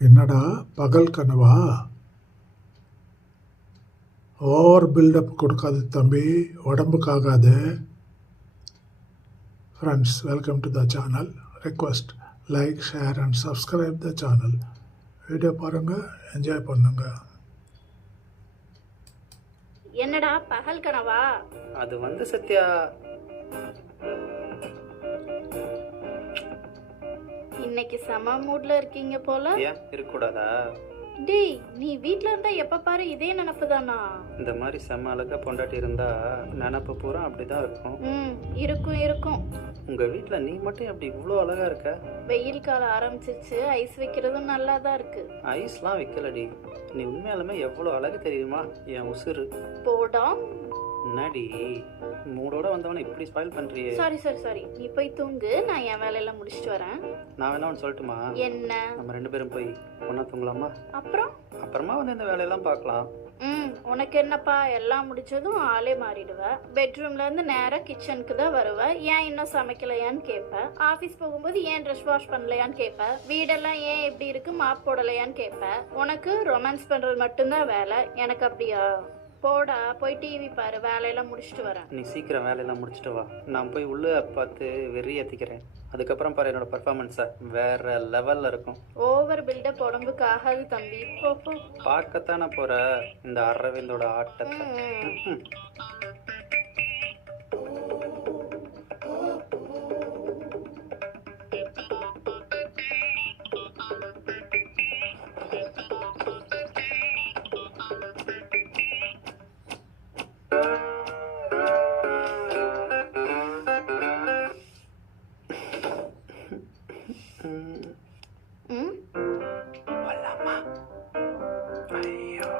என்னடா பகல் கனவா? ஓவர் பில்டப் கொடுக்காது தம்பி, உடம்புக்காகாது. Friends, welcome to the channel. Request like, share and subscribe the channel. Video பாருங்கள், என்ஜாய் பண்ணுங்க. என்னடா பகல் கனவா? அது சத்யா, இன்னைக்கு செம மூட்ல இருக்கீங்க போல. ஏன் இருக்கக்கூடாதா? டேய், நீ வீட்ல இருந்தா எப்ப பாரு இதே நினப்பு தானா? இந்த மாதிரி செம்ம அழகா பொண்டாட்டி இருந்தா நினப்பு பூரா அப்படிதான் இருக்கும். இருக்கும் இருக்கும். உங்க வீட்ல நீ மட்டும் அப்படி இவ்வளோ அழகா இருக்க? வெயில் காலம் ஆரம்பிச்சிருச்சு, ஐஸ் வைக்கிறதும் நல்லா தான் இருக்கு. ஐஸ்லாம் வைக்கலடி, நீ உண்மையாலுமே எவ்வளோ அழகு தெரியுமா? என் உசுறு. போடா. என்னடி மூடோட வந்தவனை இப்படி ஸ்பாயில் பண்றியே? சாரி, நீ போய் தூங்கு, நான் என் வேலையெல்லாம் முடிச்சிட்டு வரேன். நான் வேணா ஒன்று சொல்லட்டுமா? என்ன? நம்ம 2 பேரும் போய் ஒன்றா தூங்கலாமா? அப்புறமா இந்த வேலையெல்லாம் பார்க்கலாம். உனக்கு என்னப்பா, எல்லாம் முடிச்சதும் ஆளே மாறிடுவ. பெட்ரூம்ல இருந்து நேரா கிச்சனுக்கு தான் வருவ. ஏன் இன்னும் சமைக்கலையான்னு கேட்ப. ஆபீஸ் போகும்போது ஏன் ட்ரெஸ் வாஷ் பண்ணலையான்னு கேட்ப. வீடெல்லாம் ஏன் எப்படி இருக்கு, மாப் போடலையான்னு கேட்ப. உனக்கு ரொமான்ஸ் பண்றது மட்டும்தான் வேலை, எனக்கு அப்படியா? போடா, போய் டிவி பாரு, வேலையெல்லாம் முடிச்சுட்டு வரேன். நீ சீக்கிரம் வேலையெல்லாம் முடிச்சுட்டு வா, நான் போய் உள்ளே பார்த்து வெறி ஏற்றிக்கிறேன். அதுக்கப்புறம் பாரு என்னோட பர்ஃபார்மன்ஸை, வேற லெவலில் இருக்கும். ஓவர் பில்டப் உடம்புக்கு ஆகாது தம்பி. போ. பார்க்கத்தானே போகிற இந்த அரவிந்தோட ஆட்டத்தை. ஐயோ,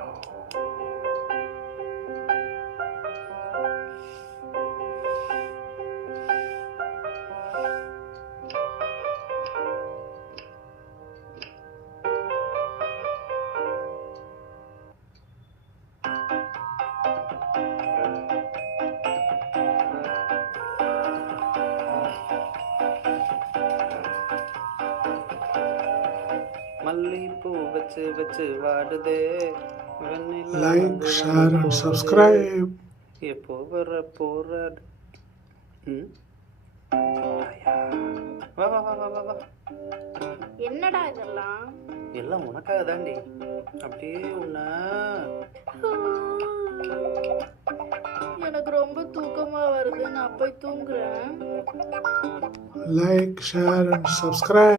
மல்லிப்பூ வச்சு வச்சு வாடுதே வெண்ணிலா. Like, share and subscribe. எப்போ வர போற? வா வா வா வா வா வா. என்னடா இதெல்லாம்? எல்லாம் உனக்காக தாண்டி. அப்படியே உன்ன எனக்கு ரொம்ப தூக்கமா வருது, நான் போய் தூங்குறேன். Like, share and subscribe.